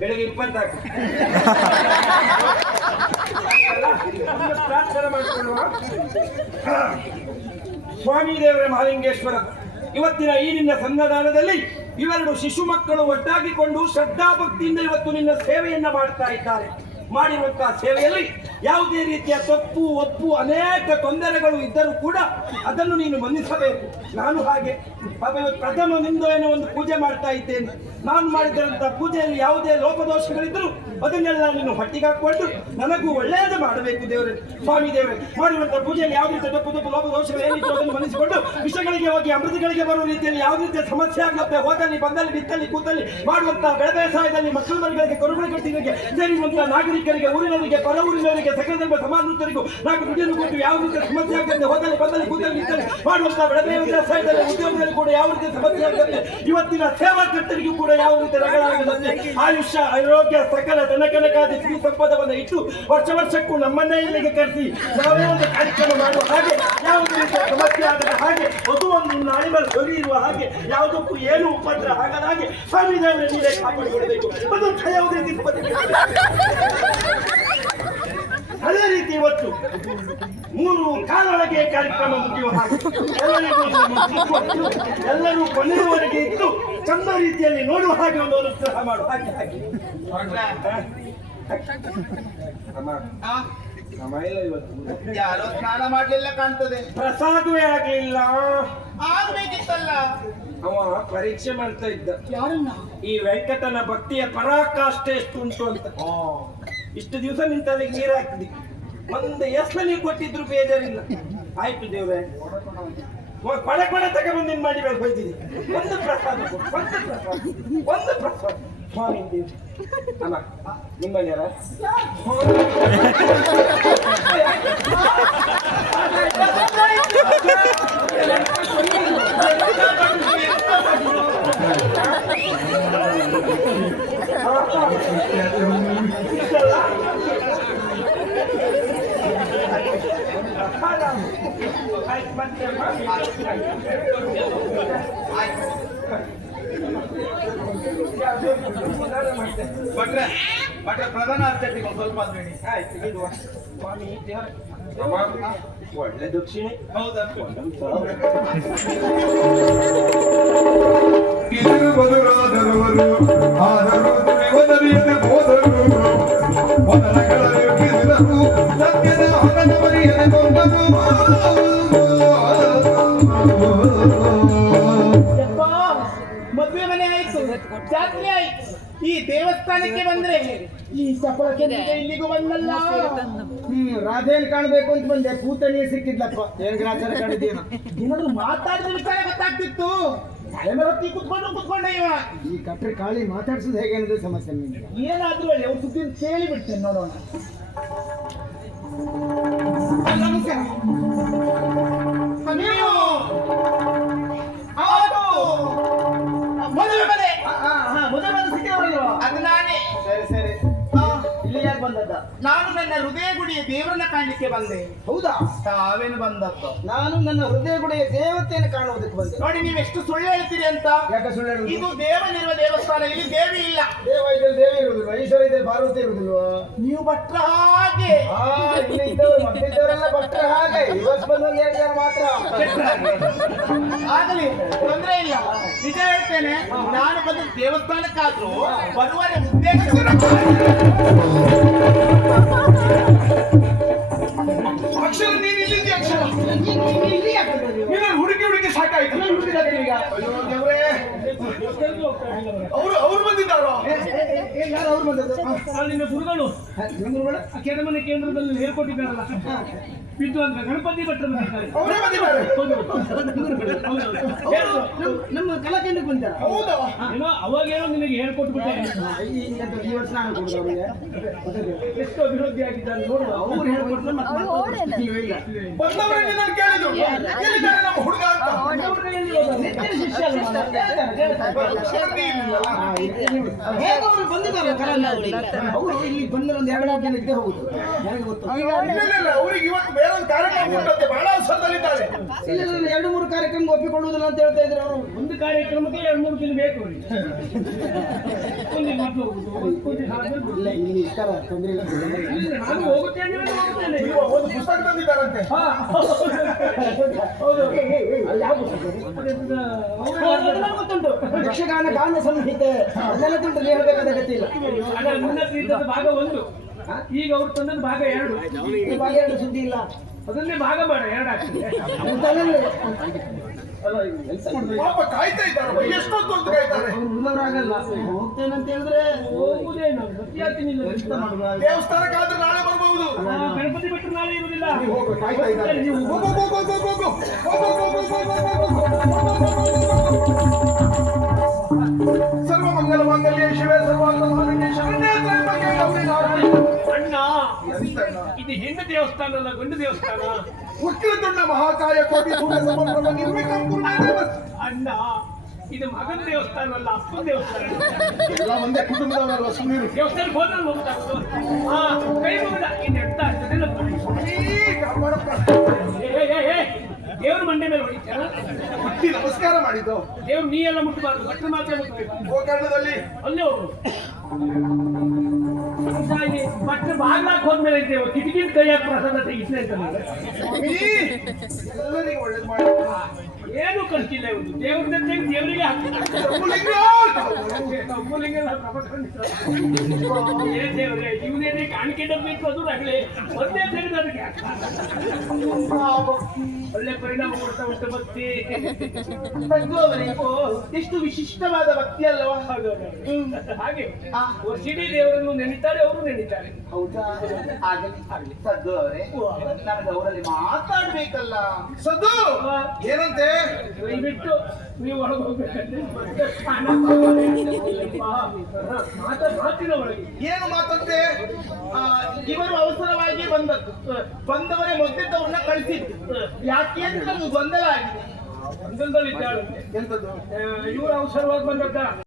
ಬೆಳಗ್ಗೆ 24 ಪ್ರಾರ್ಥನೆ ಮಾಡಿಕೊಳ್ಳುವ. ಸ್ವಾಮಿ ದೇವರ ಮಹಾಲಿಂಗೇಶ್ವರ, ಇವತ್ತಿನ ಈ ನಿನ್ನ ಸನ್ನದಾನದಲ್ಲಿ ಇವೆರಡು ಶಿಶು ಮಕ್ಕಳು ಒಟ್ಟಾಗಿಕೊಂಡು ಶ್ರದ್ಧಾಭಕ್ತಿಯಿಂದ ಇವತ್ತು ನಿನ್ನ ಸೇವೆಯನ್ನ ಮಾಡ್ತಾ ಇದ್ದಾರೆ. ಮಾಡಿರುವಂತಹ ಸೇವೆಯಲ್ಲಿ ಯಾವುದೇ ರೀತಿಯ ತಪ್ಪು ಒಪ್ಪು ಅನೇಕ ತೊಂದರೆಗಳು ಇದ್ದರೂ ಕೂಡ ಅದನ್ನು ನೀನು ಮನ್ನಿಸಬೇಕು. ನಾನು ಹಾಗೆ ಪ್ರಥಮ ನಿಂದೆಯನ್ನು ಒಂದು ಪೂಜೆ ಮಾಡ್ತಾ ಇದ್ದೇನೆ. ನಾನು ಮಾಡಿದಂತಹ ಪೂಜೆಯಲ್ಲಿ ಯಾವುದೇ ಲೋಪದೋಷಗಳಿದ್ದರೂ ಅದನ್ನೆಲ್ಲ ನೀನು ಹೊಟ್ಟಿಗೆ ಹಾಕೊಂಡು ನನಗೂ ಒಳ್ಳೆಯದು ಮಾಡಬೇಕು ದೇವರೇ. ಸ್ವಾಮಿ ದೇವರೇ, ಮಾಡಿರುವಂತಹ ಪೂಜೆಯಲ್ಲಿ ಯಾವ ರೀತಿಯ ತಪ್ಪು ಲೋಪದೋಷಗಳು ಏನಿತ್ತು ಅದನ್ನು ಮನ್ನಿಸಿಕೊಂಡು ವಿಷಯಗಳಿಗೆ ಹೋಗಿ ಅಮೃತಗಳಿಗೆ ಬರುವ ರೀತಿಯಲ್ಲಿ ಯಾವುದೇ ರೀತಿಯ ಸಮಸ್ಯೆ ಆಗುತ್ತೆ ಹೋದಲ್ಲಿ ಬಂದಲ್ಲಿ ನಿಂತಲ್ಲಿ ಕೂತಲ್ಲಿ ಮಾಡುವಂತಹ ಬೆಳೆ ಬೇಸಾಯದಲ್ಲಿ ಮಕ್ಕಳ ಮರಿಗಳಿಗೆ ಕರುಗಳು ಕಟ್ಟಿಗಳಿಗೆ ಸೇರಿರುವಂತಹ ನಾಗರಿಕರಿಗೆ ಊರಿನವರಿಗೆ ಪರ ಊರಿನವರಿಗೆ ಸಕಲ ಸಮಾನರಿಗೂ ನಾಲ್ಕು ದುಡ್ಡನ್ನು ಕೊಟ್ಟು ಯಾವ ರೀತಿಯ ಸಮಸ್ಯೆ ಆಗುತ್ತೆ ಹೋದಲ್ಲಿ ಬಂದಲ್ಲಿ ಕೂತಲ್ಲಿ ನಿಂತಲ್ಲಿ ಮಾಡುವಂತಹ ಬೆಳೆ ಬೇಸಾಯದಲ್ಲಿ ಉದ್ಯೋಗದಲ್ಲಿ ಕೂಡ ಯಾವ ರೀತಿಯ ಸಮಸ್ಯೆ ಆಗುತ್ತೆ. ಇವತ್ತಿನ ಸೇವಾಕರ್ತರಿಗೂ ಕೂಡ ಯಾವ ರೀತಿಯ ರಗಳಾಗದಂತೆ ಆಯುಷ್ಯ ಆರೋಗ್ಯ ಸಕಲ ಧನಕನಕಾದಿ ಶ್ರೀ ಸಂಪದವನ್ನು ಇಟ್ಟು ವರ್ಷಕ್ಕೂ ನಮ್ಮನ್ನೇ ಇಲ್ಲಿಗೆ ಕರೆಸಿ ನಾವೇ ಒಂದು ಕಾರ್ಯಕ್ರಮ ಮಾಡುವ ಹಾಗೆ ಯಾವುದೇ ರೀತಿಯ ಸಮಸ್ಯೆ ಆಗದ ಹಾಗೆ ವಧುವನ್ನು ಅಣಿಮಲ್ ಸೊರಿ ಇರುವ ಹಾಗೆ ಯಾವುದಕ್ಕೂ ಏನು ಉಪದ್ರ ಆಗದ ಹಾಗೆ ಸ್ವಾಮಿ ದೇವರ ನೀರೇ ಕಾಪಾಡಿಕೊಳ್ಳಬೇಕು. ಅದು ಯಾವುದೇ ರೀತಿ ಅದೇ ರೀತಿ ಇವತ್ತು 3 ಕಾಲೊಳಗೆ ಕಾರ್ಯಕ್ರಮ ಮುಗಿಯುವ ಹಾಗೆ ಎಲ್ಲರೂ ಕೊನೆಯವರೆಗೆ ಇದ್ದು ಚಂದ ರೀತಿಯಲ್ಲಿ ನೋಡುವ ಹಾಗೆ ಒಂದು ಅನುಗ್ರಹ ಮಾಡುವ ಹಾಗೆ ಹಾಗೆ ಯಾರೋ ಸ್ನಾನ ಮಾಡ್ಲಿಲ್ಲ ಕಾಣ್ತದೆ. ಪ್ರಸಾದವೇ ಆಗ್ಲಿಲ್ಲ, ಆಗ್ಬೇಕಿತ್ತಲ್ಲ. ಅವ ಪರೀಕ್ಷೆ ಮಾಡ್ತಾ ಇದ್ದ ಯಾರನ್ನ? ಈ ವೆಂಕಟನ ಭಕ್ತಿಯ ಪರಾಕಾಷ್ಠೆ ಎಷ್ಟು ಉಂಟು ಅಂತ. ಇಷ್ಟು ದಿವಸ ನಿಂತಲ್ಲಿಗೆ ನೀರು ಹಾಕ್ತಿದ್ದಿ, ಒಂದು ಎಷ್ಟು ನೀವು ಕೊಟ್ಟಿದ್ರು ಬೇಜಾರಿಲ್ಲ. ಆಯ್ತು ದೇವ್ರೆ, ಕೊಡೆ ತಗೊಂಡು ಮಾಡಿ ಮೇಲೆ ಹೋಯ್ತಿದ್ದಿ. ಒಂದು ಪ್ರಸಾದ ಒಂದು ಪ್ರಸಾದ ಸ್ವಾಮಿ ದೇವ್ರೆ. ಅಮ್ಮ ನಿಮ್ಮಲ್ಲಿ ಯಾರ ಭಟ್ರೆ ಪ್ರಧಾನ ಅರ್ಚಕರಿಗೆ ಸ್ವಲ್ಪ ಬೇಡಿ. ಆಯ್ತು ಬಿಡುವ ಸ್ವಾಮಿ ದೇವರ ಒಳ್ಳೆ ದಕ್ಷಿಣೆ. ಹೌದಾ? ಇದು ಬದುರಾದರವರು ಆದರೂ ದುಡಿಯುವುದರಿಂದ ಹೋದರು ಮೊದಲಗಳಲ್ಲಿ ಕಿರಿದರು ಸತ್ಯದ ಹೊರನವರಿಯನೆ ಕೊಂಡರು. ಮದುವೆ ಮನೆ ಆಯ್ತು, ಜಾತ್ರೆ ಆಯ್ತು, ಈ ದೇವಸ್ಥಾನಕ್ಕೆ ಬಂದ್ರೆ ಈ ಸಫಲಕ್ಕೆ ಇಲ್ಲಿಗೂ ಬಂದಲ್ಲ. ರಾಧೇನ್ ಕಾಣ್ಬೇಕು ಅಂತ ಬಂದೆ, ಕೂತನಿಯೇ ಸಿಕ್ಕಿದ್ಲಪ್ಪ. ಏನ್ ಗ್ರಾಚಾರ ಕಾಣಿದ್ದೀನ? ಏನಾದ್ರು ಮಾತಾಡಿದ ವಿಚಾರ ಗೊತ್ತಾಗ್ತಿತ್ತು. ತಲೆ ಮೇಲೆ ಹೊತ್ತಿ ಕುತ್ಕೊಂಡೆ ಇವ. ಈ ಕಟ್ರಿ ಕಾಳಿ ಮಾತಾಡ್ಸೋದು ಹೇಗೆ ಅನ್ನೋದೇ ಸಮಸ್ಯೆ. ಏನಾದ್ರೂ ಹೇಳಿ, ಅವ್ರು ಸುದ್ದಿ ಕೇಳಿ ಬಿಡ್ತೇನೆ, ನೋಡೋಣ. ನಮಸ್ಕಾರ. ನೀವು ಮದುವೆ ಮನೆ ಮದುವೆ ಬಂದು ಸಿಕ್ಕಿದವರಲ್ವ? ಅದು ನಾನೇ. ಸರಿ ಸರಿ. ಇಲ್ಲಿ ಯಾಕೆ ಬಂದದ್ದ? ನಾನು ನನ್ನ ಹೃದಯ ಗುಡಿಯ ದೇವರನ್ನ ಕಾಣಲಿಕ್ಕೆ ಬಂದೆ. ಹೌದಾ? ತಾವೇನು ಬಂದದ್ದು? ನಾನು ನನ್ನ ಹೃದಯ ಗುಡಿಯ ದೇವತೆಯನ್ನು ಕಾಣುವುದಕ್ಕೆ ಬಂದೆ. ನೋಡಿ, ನೀವು ಎಷ್ಟು ಸುಳ್ಳು ಹೇಳ್ತೀರಿ ಅಂತ. ಯಾಕೆ ಸುಳ್ಳು ಹೇಳುದು? ಇದು ದೇವನಿರುವ ದೇವಸ್ಥಾನ, ಇಲ್ಲಿ ದೇವಿ ಇಲ್ಲ. ದೇವ ಇದ್ರಲ್ಲಿ ದೇವಿ ಇರುವುದಿಲ್ವ? ಈಶ್ವರ ಇದ್ರಲ್ಲಿ ಪಾರ್ವತಿ ಇರುವುದಿಲ್ವ? ನೀವು ಭಟ್ರ ಹಾಗೆ. ಇಲ್ಲಿ ಇದ್ದವರು ಮತ್ತಿದ್ದವರೆಲ್ಲ ಭಟ್ರ ಹಾಗೆ. ಇವತ್ತು ಬಂದೊಂದು 2 ಜನ ಮಾತ್ರ. ಆಗಲಿ, ತೊಂದ್ರೆ ಇಲ್ಲ. ನಿಜ ಹೇಳ್ತೇನೆ, ನಾನು ಬಂದ ದೇವಸ್ಥಾನಕ್ಕಾದ್ರೂ ಬರುವ ಉದ್ದೇಶ ಅಕ್ಷರ ನೀನು ಇಲ್ಲಿದ್ದೆ. ಅಕ್ಷರ ಹುಡುಕಿ ಸಾಕಾಯ್ತು. ಈಗ ಅವರು ಬಂದಿದ್ದಾರೋ? ಯಾರು ಅವ್ರು ಬಂದದ್ದು? ಅಲ್ಲಿನ ಗುರುಗಳು ನಿಮ್ಮ ಗುರುಗಳು ಕೆರೆಮನೆ ಕೇಂದ್ರದಲ್ಲಿ ಹೇಳ್ಕೊಟ್ಟಿದ್ದಾರಲ್ಲ, ವಿದ್ವಾಂಸ ಗಣಪತಿ ಭಟ್ರು ಬಂದಿದ್ದಾರೆ. ಅವರೇ ಬಂದಿದ್ದಾರೆ. ನಮ್ಮ ಕಲಾ ಕೇಂದ್ರಕ್ಕೆ ಬಂದಾರ. ಹೌದಾ? ಏನೋ ಅವಾಗೇನೋ ನಿನಗೆ ಹೇಳ್ಕೊಟ್ಬಿಟ್ಟೆ. ಈ ವರ್ಷ ನಾನು ಕೊಡುದು ಅವರಿಗೆ. ಎಷ್ಟು ಅಭಿವೃದ್ಧಿ ಆಗಿದ್ದಾರೆ ನೋಡುವ. ಅವ್ರು ಹೇಳ್ಕೊಟ್ರೆ ಮತ್ತೆ ಇಲ್ಲ. ಬಂದವರನ್ನೇ ನಾನು ಕೇಳಿದ್ರು, ಎಲ್ಲಿದ್ದಾರೆ ನಮ್ಮ ಹುಡುಗ ಅಂತ. ಶಿಷ್ಯ ಅಲ್ಲ. ಹೇಗೆ ಅವರು ಬಂದಿದ್ದಾರೆ ಅವರು ಇಲ್ಲಿ ಬಂದ ಒಂದು 2 ಜನ ಇದ್ದೇ ಹೋಗುದು. ನನಗೆ ಗೊತ್ತು. ಅವ್ರಿಗೆ ಇವತ್ತು ಬೇರೆ ಒಂದು ಕಾರ್ಯಕ್ರಮ ಉಂಟಂತೆ, ಬಹಳ ಅವಸರದಲ್ಲಿದ್ದಾರೆ. 2-3 ಕಾರ್ಯಕ್ರಮ ಒಪ್ಪಿಕೊಳ್ಳುವುದಿಲ್ಲ ಅಂತ ಹೇಳ್ತಾ ಇದ್ರು ಅವರು. ಒಂದು ಕಾರ್ಯಕ್ರಮಕ್ಕೆ 2-3 ದಿನ ಬೇಕು. ಒಂದು ಇದು ಓದ್ಕೊಂಡು ಹಾಗೆ ಇಲ್ಲ ಇಲ್ಲಿ ಇಷ್ಟ ತೊಂದರೆ ಇಲ್ಲ ಇಲ್ಲ, ನಾನು ಹೋಗುತ್ತೇನೆ ಅಂದ್ರೆ ಹೋಗುತ್ತೇನೆ. ಒಂದು ಪುಸ್ತಕ ತಂದಿದ್ದಾರಂತೆ. ಹಾ, ಹೌದು. ಯಾವ ಪುಸ್ತಕ? ಅದು ನನಗೆ ಗೊತ್ತುಂಟು. ಯಕ್ಷಗಾನ ಗಾನ ಸಂಹಿತೆ ಅದೆಲ್ಲ ತುಂಟು, ನೀವು ಹೇಳಬೇಕಾದ ಗತಿ ಇಲ್ಲ. ಅಲ್ಲ, ನನ್ನ ಹತ್ರ ಇದ್ದದ್ದು ಭಾಗ 1, ಈಗ ಅವ್ರು ತಂದದ್ದು ಭಾಗ 2. ಈ ಬಗ್ಗೆ ಎರಡು ಸುದ್ದಿ ಇಲ್ಲ. ಅದನ್ನೇ ಭಾಗ ಮಾಡ 2 ಆಗ್ತದೆ. ಅಂತಲೇ ಪಾಪ ಕಾಯ್ತಾ ಇದ್ದಾರೆ, ಎಷ್ಟೊತ್ತು ಅಂತ ಕಾಯ್ತಾರೆ. ಉಳಿದವರಾಗಲ್ಲ. ಹೋಗ್ತೇನೆ ಅಂತ ಹೇಳಿದ್ರೆ ಹೋಗುದೇನು ಗೊತ್ತಾಗ್ತೀನಿ. ಎಂತ ಮಾಡುವ? ದೇವಸ್ಥಾನಕ್ಕಾದ್ರೆ ನಾಳೆ ಬರ್ಬಹುದು. ಗಣಪತಿ ಬಿಟ್ಟರು ನಾಳೆ ಇರುವುದಿಲ್ಲ. ಹೋಗು, ಕಾಯ್ತಾ ಇದ್ದಾರೆ. ನೀವು ಹೋಗು, ಹೋಗು, ಹೋಗು, ಹೋಗು, ಹೋಗು. ಹೋಗು, ಹೋಗು, ಹೋಗು, ಸರ್ವ ಮಂಗಲ ಮಾಂಗಲ್ಯ ಶಿವೆ ಸರ್ವಾರ್ಥ ಸಾಧಕೆ ಶರಣ್ಯೇ ತ್ರ್ಯಂಬಕೆ ಗೌರಿ ನಾರಾಯಣಿ. ಅಣ್ಣ, ಎಂತಣ್ಣ? ಇದು ಹೆಣ್ಣು ದೇವಸ್ಥಾನ ಅಲ್ಲ, ಗಂಡು ದೇವಸ್ಥಾನ. ವಕ್ರತುಂಡ ಮಹಾಕಾಯ ಕೋಟಿ ಸೂರ್ಯ ಸಮಪ್ರಭ ನಿರ್ವಿಘ್ನಂ ಕುರು ಮೇ ದೇವ. ಅಣ್ಣ, ಇದು ಮಗನ ದೇವಸ್ಥಾನ ಅಲ್ಲ, ಅಪ್ಪನ ದೇವಸ್ಥಾನ. ಎಲ್ಲ ಒಂದೇ ಕುಟುಂಬದವರಲ್ವ, ಸುಮ್ಮನೆ ದೇವಸ್ಥಾನಕ್ಕೆ ಹೋದ್ರೆ ಹೋಗ್ತಾ ಇರೋದು. ಹಾ, ಕೈ ಮುಗಿದ ಇನ್ನು ಎಡ್ತಾ ಇರ್ತದೆ. ದೇವ್ರ ಮಂಡೆ ಮೇಲೆ ಹೊಡಿತಾರ. ಹುಟ್ಟಿ ನಮಸ್ಕಾರ ಮಾಡಿದ್ದು ದೇವ್ರು ನೀ ಎಲ್ಲ ಮುಟ್ಟಬಾರ್ದು, ಭಟ್ರು ಮಾತ್ರ ಮುಟ್ಟಬೇಕು. ಗೋಕರ್ಣದಲ್ಲಿ. ಅಲ್ಲೇ ಹೋಗು. ಭಟ್ರು ಬಾಗ್ಲಾಕ್ ಹೋದ್ಮೇಲೆ ಇದ್ದೇವೆ, ಕಿಟಕಿನ ಕೈಯಾಗ ಪ್ರಸಾದ ತೆಗಿಸ್ಲೇ ಅಂತ ನಾನು. ಸ್ವಾಮಿ, ಎಲ್ಲರಿಗೂ ಒಳ್ಳೇದು ಮಾಡಿ. ಏನು ಖರ್ಚಿಲ್ಲ ಇವ್ರು. ದೇವ್ರ ಜೊತೆಗೆ ದೇವರಿಗೆ ಹಾಕ್ತಾರೆ. ತಪ್ಪುಲಿಂಗ. ಅಮ್ಮಲಿಂಗೆಲ್ಲ ಏನ್ ದೇವ್ರೆ, ಇವನೇನೆ ಕಾಣಿಕೆ ಡಬ್ಬಿಟ್ಟು ಅದು ಆಗಲಿ ಒಂದೇ ತೆಗೆದು ಅದಕ್ಕೆ ಒಳ್ಳೆ ಪರಿಣಾಮ ಕೊಡ್ತಾ ಉಂಟು ಭಕ್ತಿ. ಎಷ್ಟು ವಿಶಿಷ್ಟವಾದ ಭಕ್ತಿ ಅಲ್ಲವಾ? ಹಾಗೆ ವರ್ಷಿಡೀ ದೇವರನ್ನು ನೆನೀತಾರೆ, ಅವರು ನೆನೀತಾರೆ. ಹೌದಾ? ಆಗಲಿ ಸದ್ದು ಅವರೇ, ನಮಗೆ ಅವರಲ್ಲಿ ಮಾತಾಡ್ಬೇಕಲ್ಲ. ಸದ್ದು ಏನಂತೆ? ದಯವಿಟ್ಟು ನೀವು ಒಳಗೆ ಹೋಗ್ಬೇಕಂದ್ರೆ ಮಾತಿನ ಒಳಗೆ ಏನು ಮಾತಂತೆ? ಇವರು ಅವಸರವಾಗಿ ಬಂದದ್ದು, ಬಂದವರೇ ಮೊದಲಿದ್ದವ್ರನ್ನ ಕಳಿಸಿದ್ದು. ಯಾಕೆ ಅಂತ ನಮ್ಗೆ ಗೊಂದಲ ಆಗಿದೆ. ಅಂಗಂದಲ್ಲಿ ಇದ್ದಾಳಂತೆ. ಎಂತದ್ದು? ಇವರು ಅವಸರವಾಗಿ ಬಂದದ್ದ.